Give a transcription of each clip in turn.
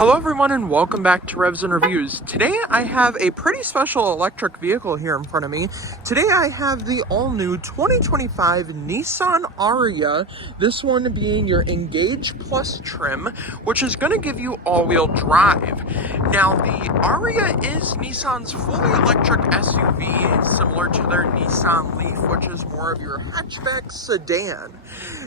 Hello everyone and welcome back to Revs and Reviews. Today I have a pretty special electric vehicle here in front of me. Today I have the all-new 2025 Nissan Ariya, this one being your Engage Plus trim, which is going to give you all-wheel drive. Now the Ariya is Nissan's fully electric SUV, similar to their Nissan Leaf, which is more of your hatchback sedan.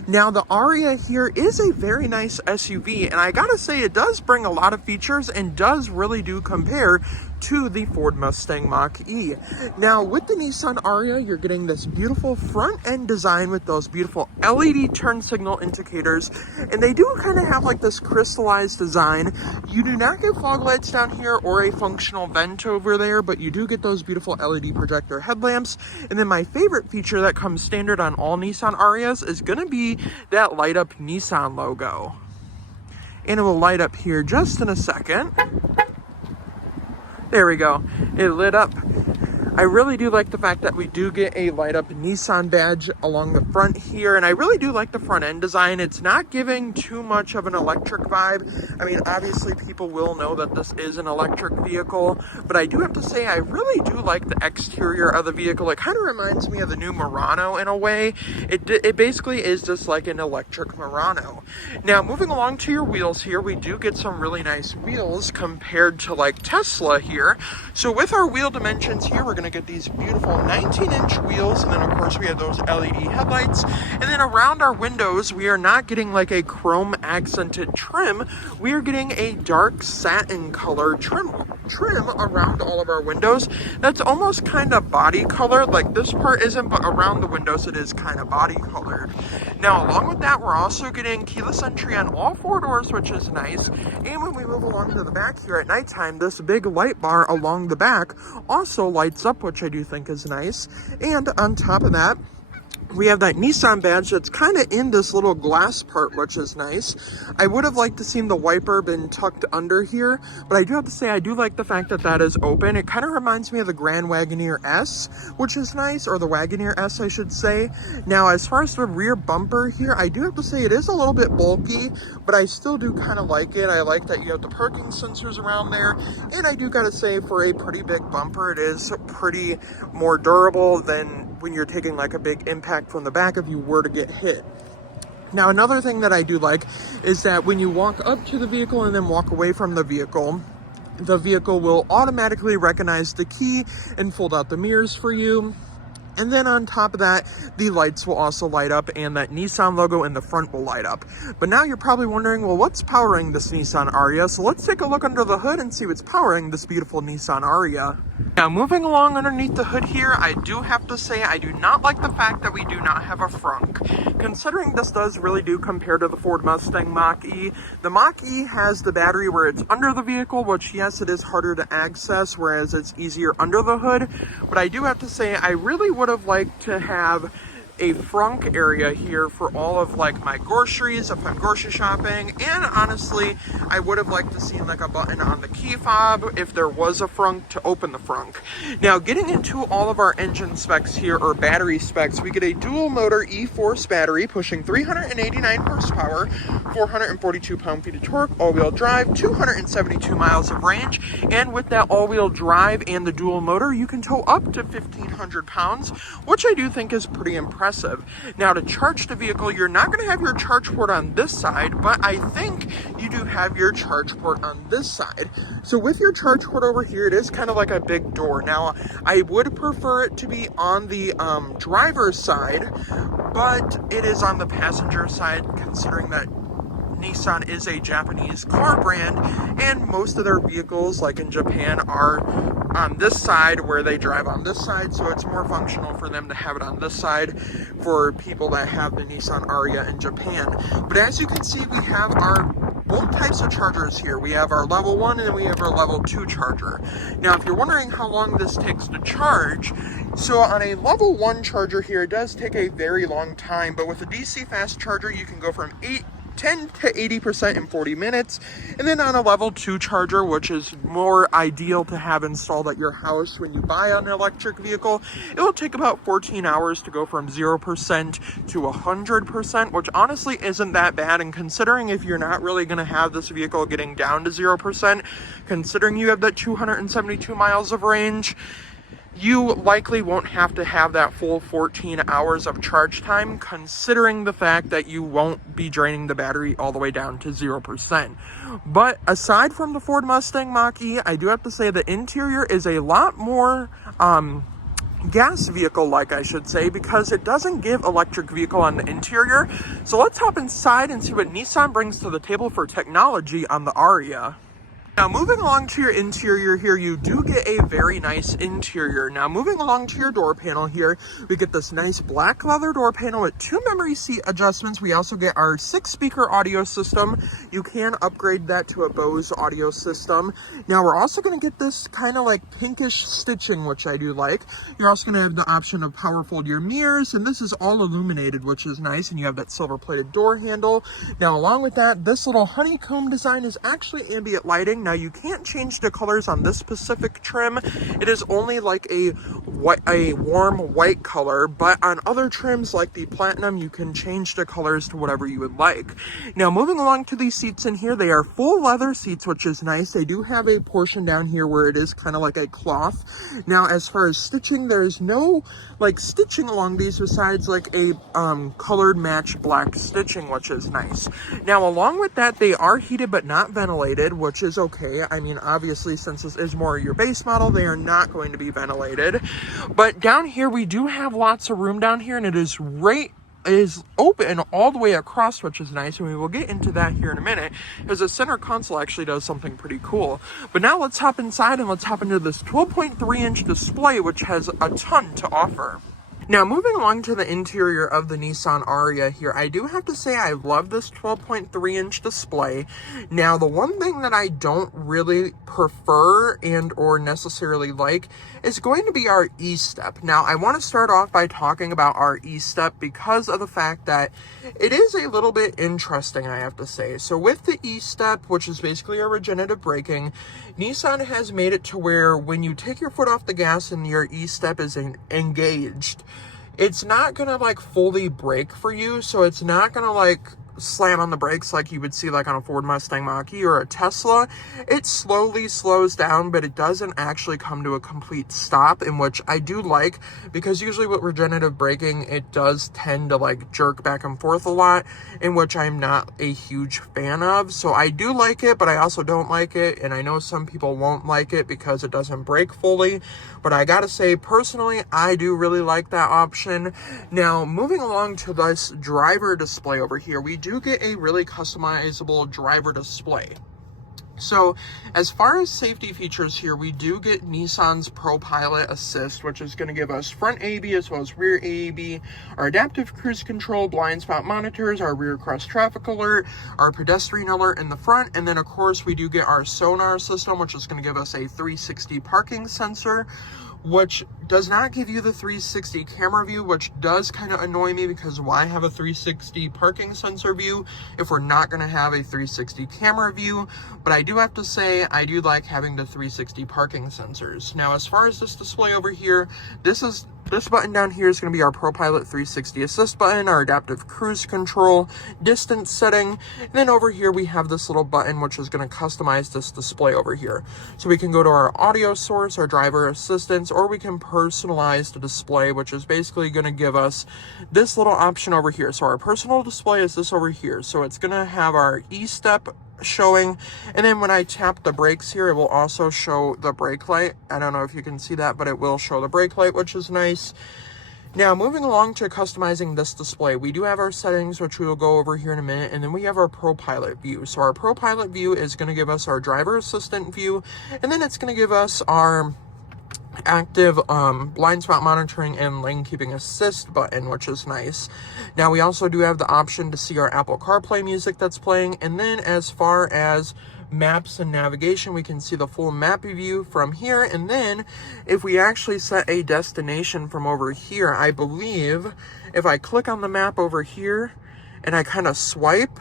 Now the Ariya here is a very nice SUV, and I gotta say it does bring a lot of features and does really do compare to the Ford Mustang Mach-E. Now with the Nissan Ariya, you're getting this beautiful front end design with those beautiful LED turn signal indicators, and they do kind of have like this crystallized design. You do not get fog lights down here or a functional vent over there, but you do get those beautiful LED projector headlamps. And then my favorite feature that comes standard on all Nissan Ariyas is going to be that light up Nissan logo. And it will light up here just in a second. There we go. It lit up. I really do like the fact that we do get a light up Nissan badge along the front here, and I really do like the front end design. It's not giving too much of an electric vibe. I mean, obviously people will know that this is an electric vehicle, but I do have to say I really do like the exterior of the vehicle. It kind of reminds me of the new Murano in a way. It basically is just like an electric Murano. Now moving along to your wheels here, we do get some really nice wheels compared to like Tesla here. So with our wheel dimensions here, we're going to get these beautiful 19-inch wheels, and then of course we have those LED headlights. And then around our windows, we are not getting like a chrome accented trim. We are getting a dark satin color trim around all of our windows. That's almost kind of body color. Like this part isn't, but around the windows it is kind of body colored. Now along with that, we're also getting keyless entry on all four doors, which is nice. And when we move along to the back here at nighttime, this big light bar along the back also lights up, which I do think is nice. And on top of that, we have that Nissan badge that's kind of in this little glass part, which is nice. I would have liked to seen the wiper been tucked under here, but I do have to say I do like the fact that that is open. It kind of reminds me of the Grand Wagoneer S, which is nice, or the Wagoneer S, I should say. Now, as far as the rear bumper here, I do have to say it is a little bit bulky, but I still do kind of like it. I like that you have the parking sensors around there, and I do gotta say for a pretty big bumper, it is pretty more durable than when you're taking like a big impact from the back if you were to get hit. Now another thing that I do like is that when you walk up to the vehicle and then walk away from the vehicle will automatically recognize the key and fold out the mirrors for you. And then on top of that, the lights will also light up, and that Nissan logo in the front will light up. But now you're probably wondering, well, what's powering this Nissan Ariya? So let's take a look under the hood and see what's powering this beautiful Nissan Ariya. Now moving along underneath the hood here, I do have to say I do not like the fact that we do not have a frunk. Considering this does really do compare to the Ford Mustang Mach-E. The Mach-E has the battery where it's under the vehicle, which yes, it is harder to access, whereas it's easier under the hood. But I do have to say I really would have liked to have a frunk area here for all of like my groceries if I'm grocery shopping, and honestly I would have liked to see like a button on the key fob if there was a frunk to open the frunk. Now getting into all of our engine specs here, or battery specs, we get a dual motor e-force battery pushing 389 horsepower, 442 pound-feet of torque, all-wheel drive, 272 miles of range. And with that all-wheel drive and the dual motor, you can tow up to 1,500 pounds, which I do think is pretty impressive. Now to charge the vehicle, you're not going to have your charge port on this side, but I think you do have your charge port on this side. So with your charge port over here, it is kind of like a big door. Now I would prefer it to be on the driver's side, but it is on the passenger side, considering that Nissan is a Japanese car brand, and most of their vehicles, like in Japan, are on this side where they drive on this side, so it's more functional for them to have it on this side for people that have the Nissan Ariya in Japan. But as you can see, we have our both types of chargers here. We have our level 1 and then we have our level 2 charger. Now if you're wondering how long this takes to charge, so on a level 1 charger here, it does take a very long time, but with a DC fast charger you can go from 10 to 80% in 40 minutes. And then on a level 2 charger, which is more ideal to have installed at your house when you buy an electric vehicle, it will take about 14 hours to go from 0% to 100%, which honestly isn't that bad. And considering if you're not really going to have this vehicle getting down to 0%, considering you have that 272 miles of range, you likely won't have to have that full 14 hours of charge time, considering the fact that you won't be draining the battery all the way down to 0%. But aside from the Ford Mustang Mach-E, I do have to say the interior is a lot more gas vehicle like, I should say, because it doesn't give electric vehicle on the interior. So let's hop inside and see what Nissan brings to the table for technology on the Ariya. Now, moving along to your interior here, you do get a very nice interior. Now, moving along to your door panel here, we get this nice black leather door panel with 2 memory seat adjustments. We also get our 6-speaker audio system. You can upgrade that to a Bose audio system. Now, we're also going to get this kind of like pinkish stitching, which I do like. You're also going to have the option of power fold your mirrors, and this is all illuminated, which is nice, and you have that silver-plated door handle. Now, along with that, this little honeycomb design is actually ambient lighting. Now, you can't change the colors on this specific trim. It is only like a warm white color, but on other trims like the Platinum, you can change the colors to whatever you would like. Now, moving along to these seats in here, they are full leather seats, which is nice. They do have a portion down here where it is kind of like a cloth. Now, as far as stitching, there's no like stitching along these besides like a colored match black stitching, which is nice. Now, along with that, they are heated but not ventilated, which is okay. I mean, obviously, since this is more your base model, they are not going to be ventilated. But down here, we do have lots of room down here, and it is open all the way across, which is nice, and we will get into that here in a minute, because the center console actually does something pretty cool. But now let's hop inside and let's hop into this 12.3-inch display, which has a ton to offer. Now, moving along to the interior of the Nissan Ariya here, I do have to say I love this 12.3-inch display. Now, the one thing that I don't really prefer and or necessarily like is going to be our E-step. Now, I want to start off by talking about our E-step because of the fact that it is a little bit interesting, I have to say. So with the E-step, which is basically our regenerative braking, Nissan has made it to where when you take your foot off the gas and your E-step is engaged, it's not gonna like fully brake for you, so it's not gonna like slam on the brakes like you would see like on a Ford Mustang Mach-E or a Tesla. It slowly slows down, but it doesn't actually come to a complete stop, in which I do like, because usually with regenerative braking, it does tend to like jerk back and forth a lot, in which I'm not a huge fan of. So I do like it, but I also don't like it, and I know some people won't like it because it doesn't brake fully, but I gotta say, personally, I do really like that option. Now, moving along to this driver display over here, we do get a really customizable driver display. So as far as safety features here, we do get Nissan's ProPILOT Assist, which is going to give us front AEB as well as rear AEB, our adaptive cruise control, blind spot monitors, our rear cross traffic alert, our pedestrian alert in the front, and then of course we do get our sonar system, which is going to give us a 360 parking sensor, which does not give you the 360 camera view, which does kind of annoy me, because why have a 360 parking sensor view if we're not going to have a 360 camera view? But I do have to say, I do like having the 360 parking sensors. Now, as far as this display over here, this button down here is going to be our ProPILOT 360 assist button, our adaptive cruise control, distance setting, and then over here we have this little button which is going to customize this display over here. So we can go to our audio source, our driver assistance, or we can personalize the display, which is basically going to give us this little option over here. So our personal display is this over here. So it's going to have our E-step showing, and then when I tap the brakes here, it will also show the brake light. I don't know if you can see that, but it will show the brake light, which is nice. Now, moving along to customizing this display, we do have our settings, which we will go over here in a minute, and then we have our ProPILOT view. So our ProPILOT view is going to give us our driver assistant view, and then it's going to give us our active blind spot monitoring and lane keeping assist button, which is nice. Now, we also do have the option to see our Apple CarPlay music that's playing, and then as far as maps and navigation, we can see the full map view from here. And then if we actually set a destination from over here, I believe if I click on the map over here and I kind of swipe,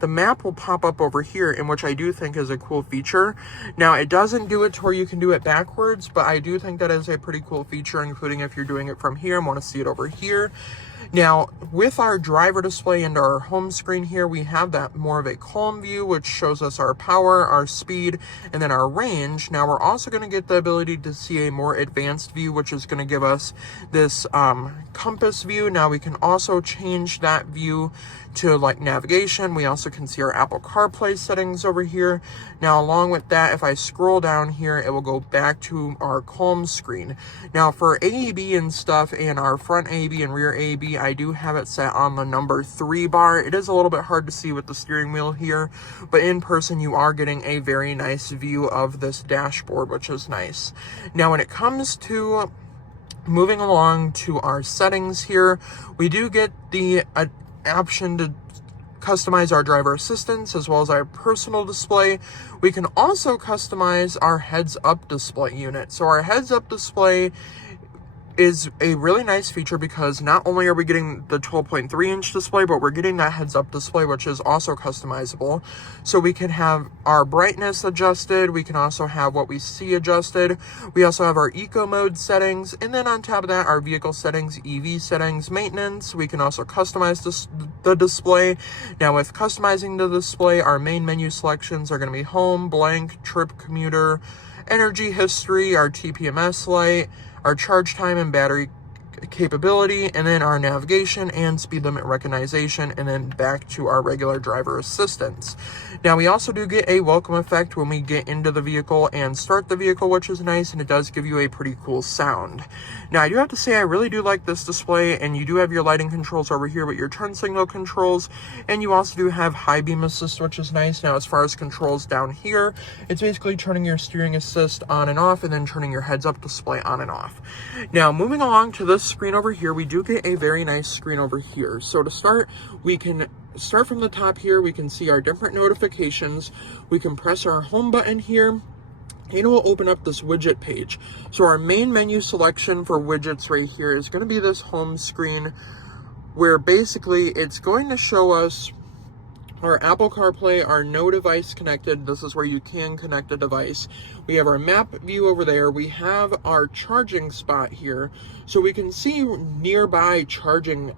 the map will pop up over here, in which I do think is a cool feature. Now, it doesn't do it to where you can do it backwards, but I do think that is a pretty cool feature, including if you're doing it from here and want to see it over here. Now, with our driver display and our home screen here, we have that more of a calm view, which shows us our power, our speed, and then our range. Now, we're also going to get the ability to see a more advanced view, which is going to give us this compass view. Now, we can also change that view to like navigation. We also can see our Apple CarPlay settings over here. Now, along with that, if I scroll down here, it will go back to our calm screen. Now, for AEB and stuff, and our front AEB and rear AEB, I do have it set on the number 3 bar. It is a little bit hard to see with the steering wheel here, but in person, you are getting a very nice view of this dashboard, which is nice. Now, when it comes to moving along to our settings here, we do get the option to customize our driver assistance as well as our personal display. We can also customize our heads-up display unit. So our heads-up display is a really nice feature because not only are we getting the 12.3 inch display, but we're getting that heads-up display, which is also customizable. So we can have our brightness adjusted. We can also have what we see adjusted. We also have our eco mode settings. And then on top of that, our vehicle settings, EV settings, maintenance. We can also customize the display. Now with customizing the display, our main menu selections are going to be home, blank, trip commuter, energy history, our TPMS light, our charge time and battery capability, and then our navigation and speed limit recognition, and then back to our regular driver assistance. Now, we also do get a welcome effect when we get into the vehicle and start the vehicle, which is nice, and it does give you a pretty cool sound. Now, I do have to say I really do like this display, and you do have your lighting controls over here with your turn signal controls, and you also do have high beam assist, which is nice. Now, as far as controls down here, it's basically turning your steering assist on and off, and then turning your heads-up display on and off. Now, moving along to this screen over here, we do get a very nice screen over here. So to start, we can start from the top here. We can see our different notifications. We can press our home button here, and it will open up this widget page. So our main menu selection for widgets right here is going to be this home screen, where basically it's going to show us our Apple CarPlay, our no device connected. This is where you can connect a device. We have our map view over there. We have our charging spot here, so we can see nearby charging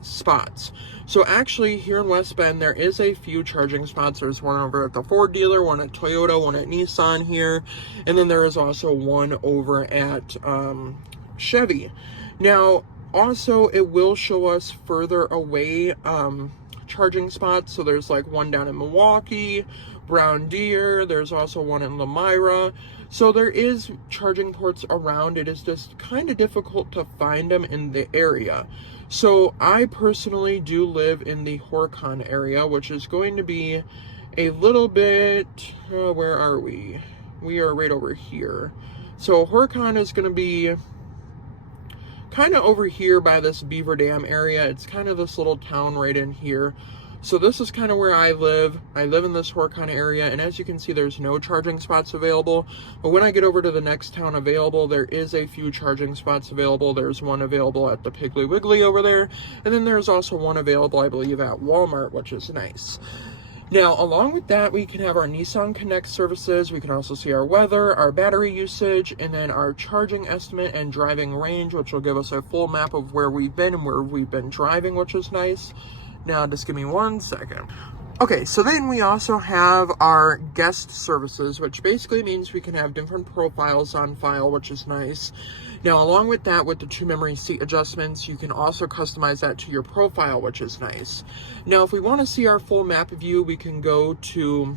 spots. So actually here in West Bend, there is a few charging spots. There's one over at the Ford dealer, one at Toyota, one at Nissan here, and then there is also one over at Chevy. Now, also it will show us further away charging spots. So there's like one down in Milwaukee, Brown Deer, there's also one in Lamira. So there is charging ports around. It is just kind of difficult to find them in the area. So I personally do live in the Horicon area, which is going to be a little bit, where are we? We are right over here. So Horicon is going to be kind of over here by this Beaver Dam area. It's kind of this little town right in here. So this is kind of where I live. I live in this Horicon area, and as you can see, there's no charging spots available. But when I get over to the next town available, there is a few charging spots available. There's one available at the Piggly Wiggly over there, and then there's also one available, I believe, at Walmart, which is nice. Now, along with that, we can have our Nissan Connect services. We can also see our weather, our battery usage, and then our charging estimate and driving range, which will give us a full map of where we've been and where we've been driving, which is nice. Now, just give me 1 second. Okay, so then we also have our guest services, which basically means we can have different profiles on file, which is nice. Now, along with that, with the 2 memory seat adjustments, you can also customize that to your profile, which is nice. Now, if we want to see our full map view, we can go to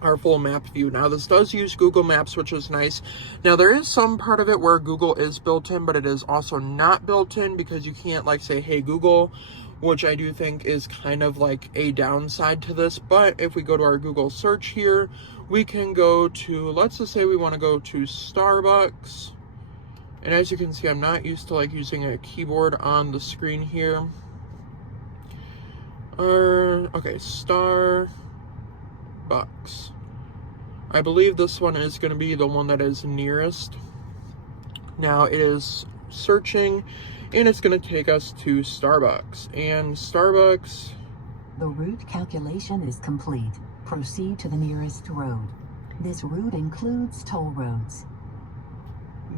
our full map view. Now, this does use Google Maps, which is nice. Now, there is some part of it where Google is built in, but it is also not built in because you can't like say, hey, Google, which I do think is kind of like a downside to this. But if we go to our Google search here, we can go to, let's just say we want to go to Starbucks. And as you can see, I'm not used to like using a keyboard on the screen here. Okay, Starbucks. I believe this one is going to be the one that is nearest. Now it is searching, and it's going to take us to Starbucks. And Starbucks The route calculation is complete. Proceed to the nearest road. This route includes toll roads.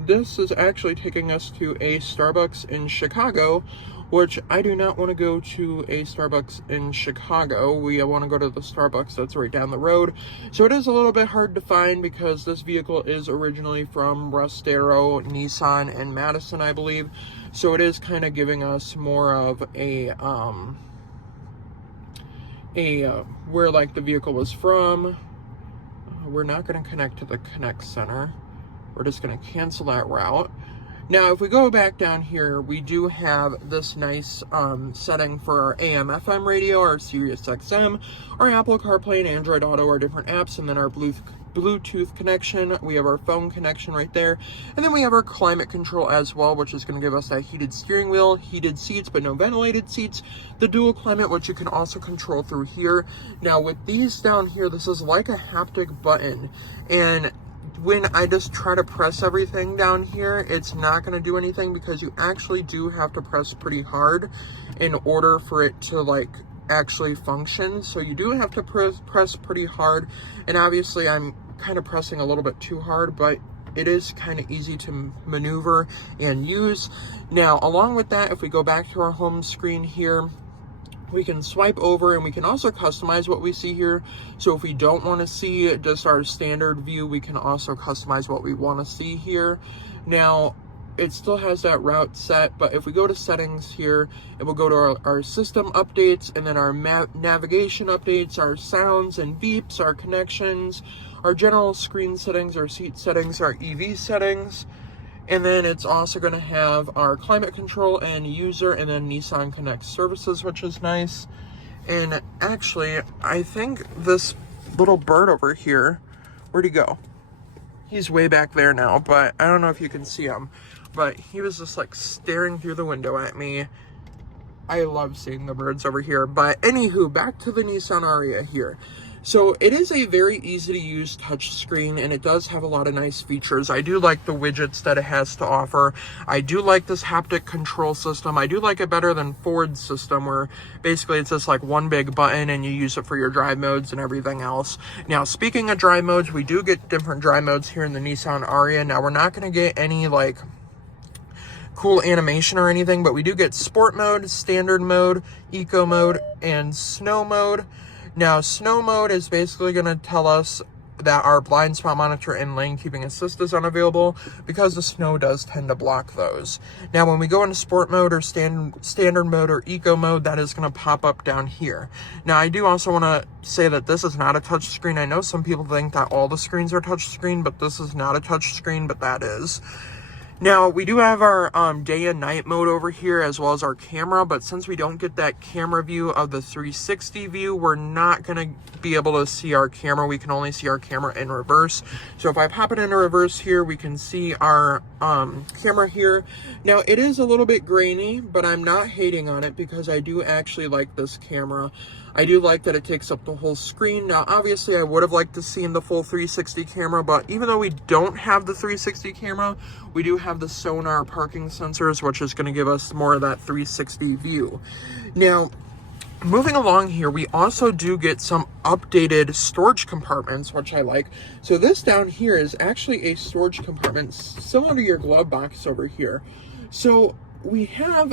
This is actually taking us to a Starbucks in Chicago, which I do not want to go to a Starbucks in Chicago. We want to go to the Starbucks that's right down the road. So it is a little bit hard to find because this vehicle is originally from Russ, Darrow, Nissan, and Madison, I believe. So it is kind of giving us more of a where like the vehicle was from. We're not going to connect to the Connect Center. We're just going to cancel that route. Now, if we go back down here, we do have this nice setting for our AM/FM radio, our Sirius XM, our Apple CarPlay and Android Auto, our different apps, and then our Bluetooth connection. We have our phone connection right there. And then we have our climate control as well, which is going to give us that heated steering wheel, heated seats, but no ventilated seats. The dual climate, which you can also control through here. Now, with these down here, this is like a haptic button. And when I just try to press everything down here, it's not going to do anything because you actually do have to press pretty hard in order for it to like actually function. So you do have to press pretty hard, and obviously I'm kind of pressing a little bit too hard, but it is kind of easy to maneuver and use. Now, along with that, if we go back to our home screen here, we can swipe over and we can also customize what we see here. So if we don't want to see just our standard view, we can also customize what we want to see here. Now, it still has that route set, but if we go to settings here, it will go to our system updates, and then our navigation updates, our sounds and beeps, our connections, our general screen settings, our seat settings, our EV settings. And then it's also going to have our climate control and user, and then Nissan Connect services, which is nice. And actually, I think this little bird over here, where'd he go? He's way back there now, but I don't know if you can see him. But he was just like staring through the window at me. I love seeing the birds over here. But anywho, back to the Nissan Ariya here. So it is a very easy to use touchscreen, and it does have a lot of nice features. I do like the widgets that it has to offer. I do like this haptic control system. I do like it better than Ford's system, where basically it's just like one big button and you use it for your drive modes and everything else. Now, speaking of drive modes, we do get different drive modes here in the Nissan Ariya. Now, we're not going to get any like cool animation or anything, but we do get sport mode, standard mode, eco mode, and snow mode. Now, snow mode is basically going to tell us that our blind spot monitor and lane keeping assist is unavailable because the snow does tend to block those. Now, when we go into sport mode or standard mode or eco mode, that is going to pop up down here. Now, I do also want to say that this is not a touch screen. I know some people think that all the screens are touch screen, but this is not a touch screen, but that is. Now, we do have our day and night mode over here, as well as our camera, but since we don't get that camera view of the 360 view, we're not going to be able to see our camera. We can only see our camera in reverse. So if I pop it into reverse here, we can see our camera here. Now, it is a little bit grainy, but I'm not hating on it because I do actually like this camera. I do like that it takes up the whole screen. Now, obviously, I would have liked to see the full 360 camera, but even though we don't have the 360 camera, we do have the sonar parking sensors, which is going to give us more of that 360 view. Now, moving along here, we also do get some updated storage compartments, which I like. So this down here is actually a storage compartment similar to your glove box over here. So we have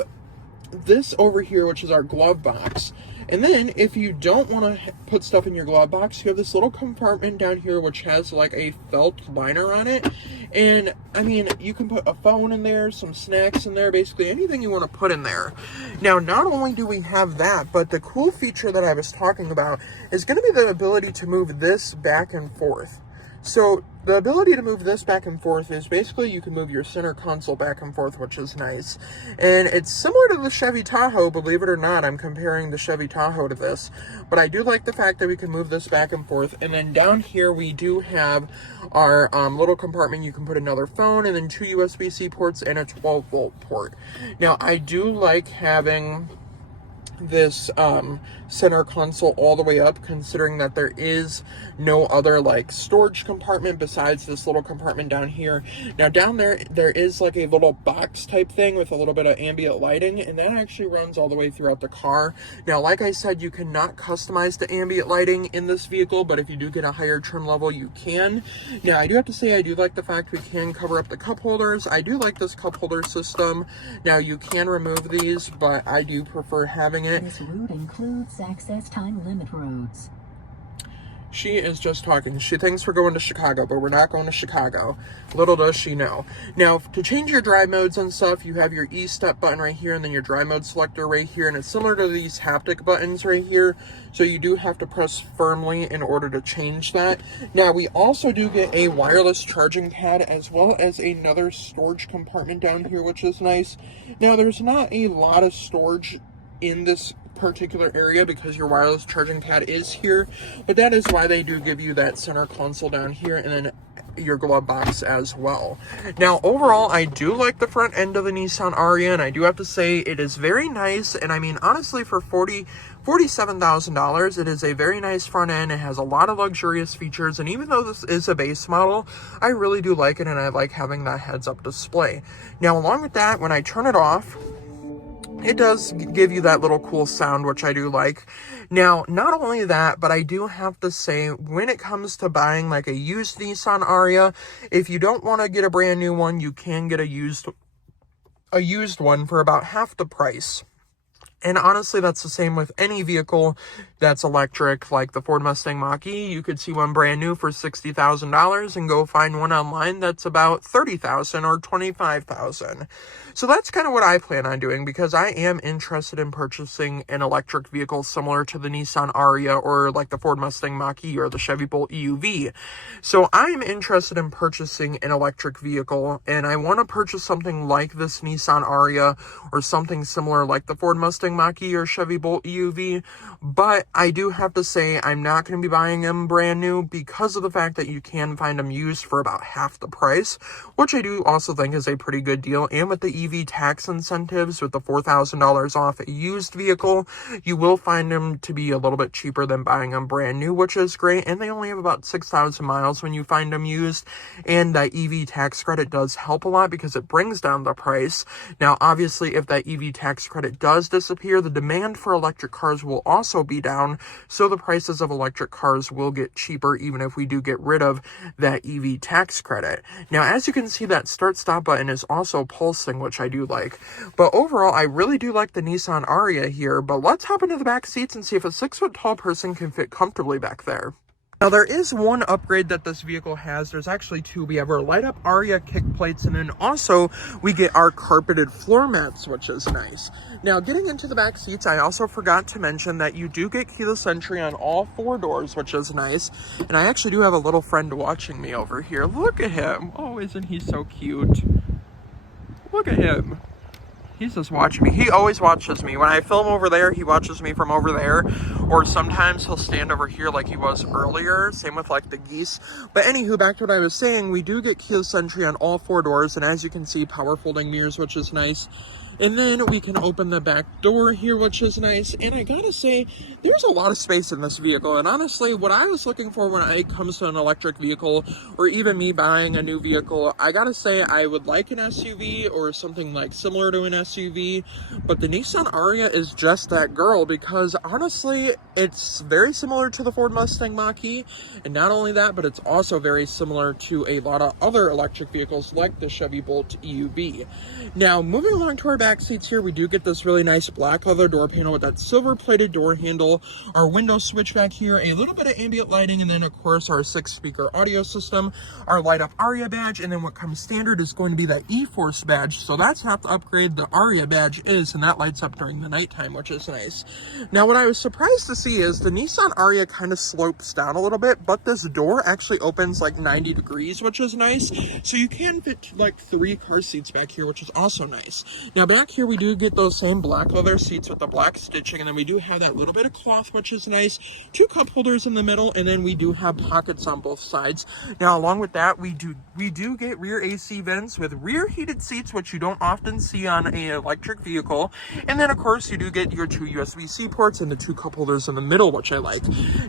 this over here, which is our glove box. And then if you don't want to put stuff in your glove box, you have this little compartment down here which has like a felt liner on it. And I mean, you can put a phone in there, some snacks in there, basically anything you want to put in there. Now, not only do we have that, but the cool feature that I was talking about is going to be the ability to move this back and forth. So the ability to move this back and forth is basically you can move your center console back and forth, which is nice. And it's similar to the Chevy Tahoe, believe it or not. I'm comparing the Chevy Tahoe to this. But I do like the fact that we can move this back and forth. And then down here we do have our little compartment. You can put another phone and then 2 USB-C ports and a 12-volt port. Now, I do like having this center console all the way up, considering that there is no other like storage compartment besides this little compartment down here. Now down there is like a little box type thing with a little bit of ambient lighting, and that actually runs all the way throughout the car. Now like I said, you cannot customize the ambient lighting in this vehicle, but if you do get a higher trim level, you can. Now I do have to say, I do like the fact we can cover up the cup holders. I do like this cup holder system. Now you can remove these, but I do prefer having it. This route includes access time limit roads. She is just talking. She thinks we're going to Chicago, but we're not going to Chicago. Little does she know. Now, to change your drive modes and stuff, you have your E-step button right here, and then your drive mode selector right here, and it's similar to these haptic buttons right here, so you do have to press firmly in order to change that. Now, we also do get a wireless charging pad, as well as another storage compartment down here, which is nice. Now, there's not a lot of storage in this particular area because your wireless charging pad is here, but that is why they do give you that center console down here, and then your glove box as well. Now overall, I do like the front end of the Nissan Ariya, and I do have to say it is very nice. And I mean, honestly, for $47,000, it is a very nice front end. It has a lot of luxurious features, and even though this is a base model, I really do like it, and I like having that heads-up display. Now along with that, when I turn it off, it does give you that little cool sound, which I do like. Now, not only that, but I do have to say, when it comes to buying like a used Nissan Ariya, if you don't want to get a brand new one, you can get a used one for about half the price. And honestly, that's the same with any vehicle that's electric, like the Ford Mustang Mach-E. You could see one brand new for $60,000 and go find one online that's about $30,000 or $25,000. So that's kind of what I plan on doing, because I am interested in purchasing an electric vehicle similar to the Nissan Ariya or like the Ford Mustang Mach-E or the Chevy Bolt EUV. So I'm interested in purchasing an electric vehicle, and I want to purchase something like this Nissan Ariya or something similar like the Ford Mustang Mach-E or Chevy Bolt EUV. But I do have to say, I'm not going to be buying them brand new because of the fact that you can find them used for about half the price, which I do also think is a pretty good deal. And with the EV tax incentives, with the $4,000 off a used vehicle, you will find them to be a little bit cheaper than buying them brand new, which is great. And they only have about 6,000 miles when you find them used. And that EV tax credit does help a lot because it brings down the price. Now, obviously, if that EV tax credit does disappear, the demand for electric cars will also be down, so the prices of electric cars will get cheaper even if we do get rid of that EV tax credit. Now, as you can see, that start-stop button is also pulsing, which I do like. But overall, I really do like the Nissan Ariya here, but let's hop into the back seats and see if a 6-foot-tall person can fit comfortably back there. Now, there is one upgrade that this vehicle has. There's actually two. We have our light-up Ariya kick plates, and then also we get our carpeted floor mats, which is nice. Now, getting into the back seats, I also forgot to mention that you do get keyless entry on all 4 doors, which is nice. And I actually do have a little friend watching me over here. Look at him. Oh, isn't he so cute? Look at him. He's just watching me. He always watches me. When I film over there, he watches me from over there. Or sometimes he'll stand over here like he was earlier. Same with like the geese. But anywho, back to what I was saying, we do get keyless entry on all 4 doors. And as you can see, power folding mirrors, which is nice. And then we can open the back door here, which is nice. And I gotta say, there's a lot of space in this vehicle. And honestly, what I was looking for when it comes to an electric vehicle, or even me buying a new vehicle, I gotta say I would like an SUV or something like similar to an SUV. But the Nissan Ariya is just that girl, because honestly, it's very similar to the Ford Mustang Mach-E. And not only that, but it's also very similar to a lot of other electric vehicles like the Chevy Bolt EUV. Now, moving along to our back seats here, we do get this really nice black leather door panel with that silver plated door handle, our window switch back here, a little bit of ambient lighting, and then of course our 6-speaker audio system, our light up Ariya badge, and then what comes standard is going to be that E-Force badge. So that's half the upgrade the Ariya badge is, and that lights up during the nighttime, which is nice. Now, what I was surprised to see is the Nissan Ariya kind of slopes down a little bit, but this door actually opens like 90 degrees, which is nice. So you can fit like 3 car seats back here, which is also nice. Now, back back here we do get those same black leather seats with the black stitching, and then we do have that little bit of cloth, which is nice. 2 cup holders in the middle, and then we do have pockets on both sides. Now, along with that, we do get rear AC vents with rear heated seats, which you don't often see on an electric vehicle. And then, of course, you do get your 2 USB-C ports and the 2 cup holders in the middle, which I like.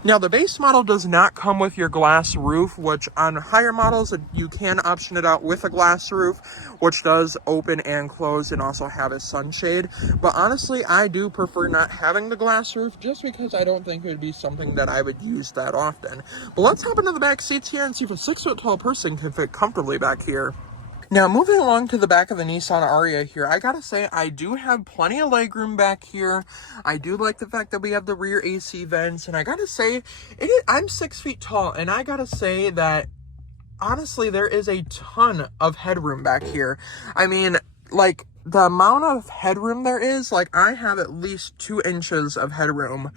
Now, the base model does not come with your glass roof, which on higher models, you can option it out with a glass roof, which does open and close and also have a sunshade. But honestly, I do prefer not having the glass roof just because I don't think it would be something that I would use that often. But let's hop into the back seats here and see if a 6-foot-tall person can fit comfortably back here. Now, moving along to the back of the Nissan Ariya here, I gotta say, I do have plenty of legroom back here. I do like the fact that we have the rear AC vents, and I gotta say, I'm 6 feet tall, and I gotta say that, honestly, there is a ton of headroom back here. I mean, like, the amount of headroom there is, like, I have at least 2 inches of headroom.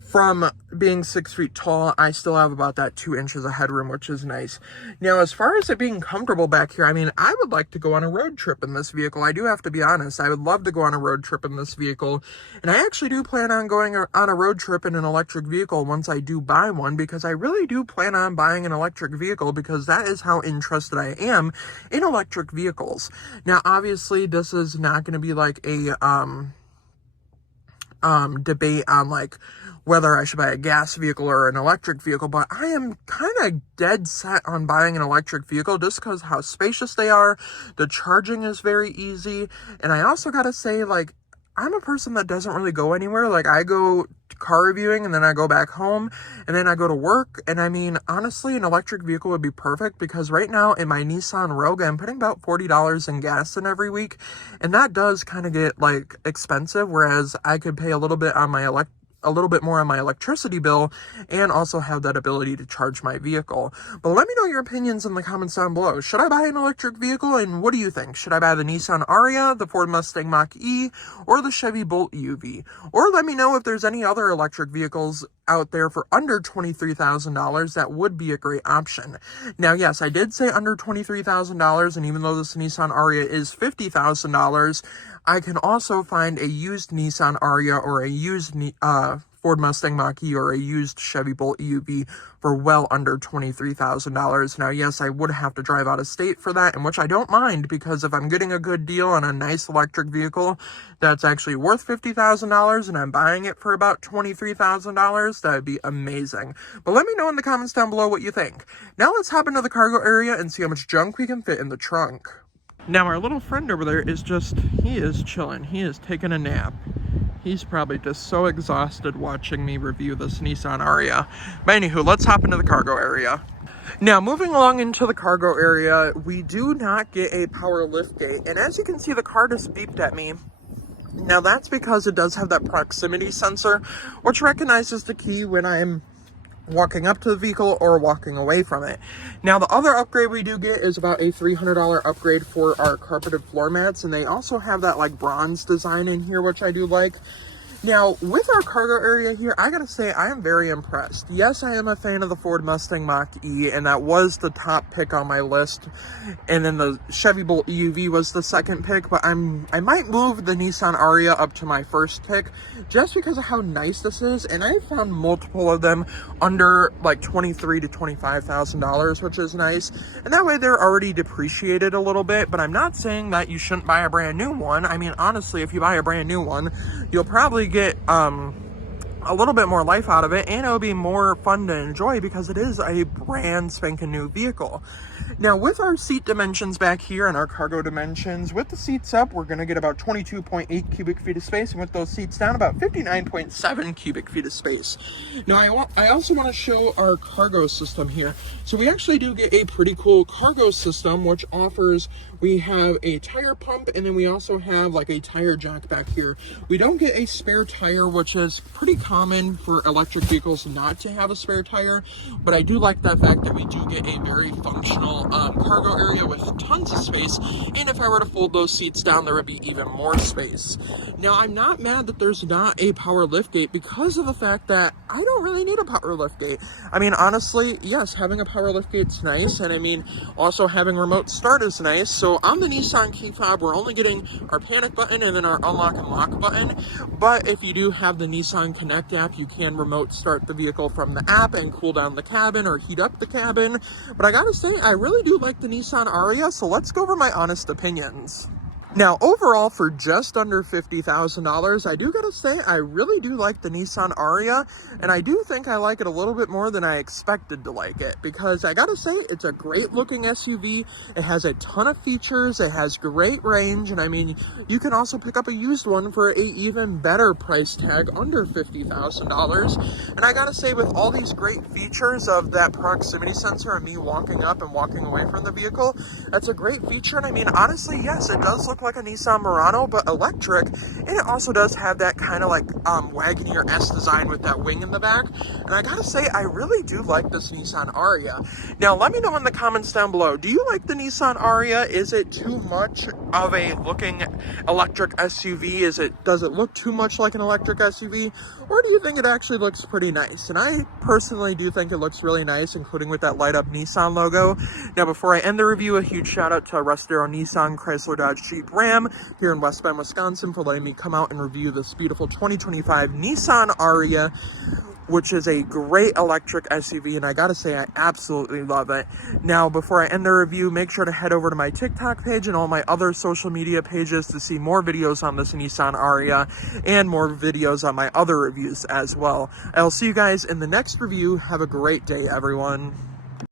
From being 6 feet tall, I still have about that 2 inches of headroom, which is nice. Now, as far as it being comfortable back here, I mean, I would like to go on a road trip in this vehicle. I do have to be honest. I would love to go on a road trip in this vehicle. And I actually do plan on going on a road trip in an electric vehicle once I do buy one, because I really do plan on buying an electric vehicle, because that is how interested I am in electric vehicles. Now, obviously, this is not going to be like a debate on like whether I should buy a gas vehicle or an electric vehicle, but I am kind of dead set on buying an electric vehicle just because how spacious they are. The charging is very easy, and I also gotta say, like, I'm a person that doesn't really go anywhere. Like, I go car reviewing, and then I go back home, and then I go to work. And I mean, honestly, an electric vehicle would be perfect, because right now in my Nissan Rogue, I'm putting about $40 in gas in every week, and that does kind of get like expensive, whereas I could pay a little bit more on my electricity bill and also have that ability to charge my vehicle. But let me know your opinions in the comments down below. Should I buy an electric vehicle, and what do you think? Should I buy the Nissan Ariya, the Ford Mustang Mach-E, or the Chevy Bolt EUV? Or let me know if there's any other electric vehicles out there for under $23,000 that would be a great option. Now, yes, I did say under $23,000, and even though this Nissan Ariya is $50,000, I can also find a used Nissan Ariya or a used Ford Mustang Mach-E or a used Chevy Bolt EUV for well under $23,000. Now, yes, I would have to drive out of state for that, and which I don't mind, because if I'm getting a good deal on a nice electric vehicle that's actually worth $50,000 and I'm buying it for about $23,000, that would be amazing. But let me know in the comments down below what you think. Now let's hop into the cargo area and see how much junk we can fit in the trunk. Now, our little friend over there is he is chilling. He is taking a nap. He's probably just so exhausted watching me review this Nissan Ariya. But anywho, let's hop into the cargo area. Now, moving along into the cargo area, we do not get a power lift gate. And as you can see, the car just beeped at me. Now, that's because it does have that proximity sensor, which recognizes the key when I'm walking up to the vehicle or walking away from it. Now, the other upgrade we do get is about a $300 upgrade for our carpeted floor mats, and they also have that like bronze design in here, which I do like. Now, with our cargo area here, I gotta say, I am very impressed. Yes, I am a fan of the Ford Mustang Mach-E, and that was the top pick on my list. And then the Chevy Bolt EUV was the second pick, but I might move the Nissan Ariya up to my first pick, just because of how nice this is. And I found multiple of them under like $23,000 to $25,000, which is nice. And that way they're already depreciated a little bit, but I'm not saying that you shouldn't buy a brand new one. I mean, honestly, if you buy a brand new one, you'll probably get a little bit more life out of it, and it'll be more fun to enjoy because it is a brand spanking new vehicle. Now, with our seat dimensions back here and our cargo dimensions, with the seats up, we're going to get about 22.8 cubic feet of space, and with those seats down, about 59.7 cubic feet of space. Now, I also want to show our cargo system here. So we actually do get a pretty cool cargo system, which we have a tire pump, and then we also have like a tire jack back here. We don't get a spare tire, which is pretty common common for electric vehicles not to have a spare tire, but I do like the fact that we do get a very functional cargo area with tons of space, and if I were to fold those seats down, there would be even more space. Now, I'm not mad that there's not a power liftgate because of the fact that I don't really need a power liftgate. I mean, honestly, yes, having a power liftgate's nice, and I mean, also having remote start is nice. So on the Nissan key fob, we're only getting our panic button and then our unlock and lock button. But if you do have the Nissan Connect app, you can remote start the vehicle from the app and cool down the cabin or heat up the cabin. But I gotta say, I really do like the Nissan Ariya, so let's go over my honest opinions. Now, overall, for just under $50,000, I do gotta say, I really do like the Nissan Ariya, and I do think I like it a little bit more than I expected to like it, because I gotta say, it's a great looking SUV, it has a ton of features, it has great range, and I mean, you can also pick up a used one for an even better price tag, under $50,000, and I gotta say, with all these great features of that proximity sensor and me walking up and walking away from the vehicle, that's a great feature, and I mean, honestly, yes, it does look like a Nissan Murano, but electric, and it also does have that kind of like Wagoneer S design with that wing in the back, and I gotta say, I really do like this Nissan Ariya. Now, let me know in the comments down below, do you like the Nissan Ariya? Is it too much of a looking electric SUV? Does it look too much like an electric SUV, or do you think it actually looks pretty nice? And I personally do think it looks really nice, including with that light up Nissan logo. Now, before I end the review, a huge shout out to Russ, Darrow, Nissan, Chrysler, Dodge, Jeep, Ram here in West Bend, Wisconsin, for letting me come out and review this beautiful 2025 Nissan Ariya, which is a great electric SUV, and I gotta say, I absolutely love it. Now, before I end the review, make sure to head over to my TikTok page and all my other social media pages to see more videos on this Nissan Ariya and more videos on my other reviews as well. I'll see you guys in the next review. Have a great day, everyone.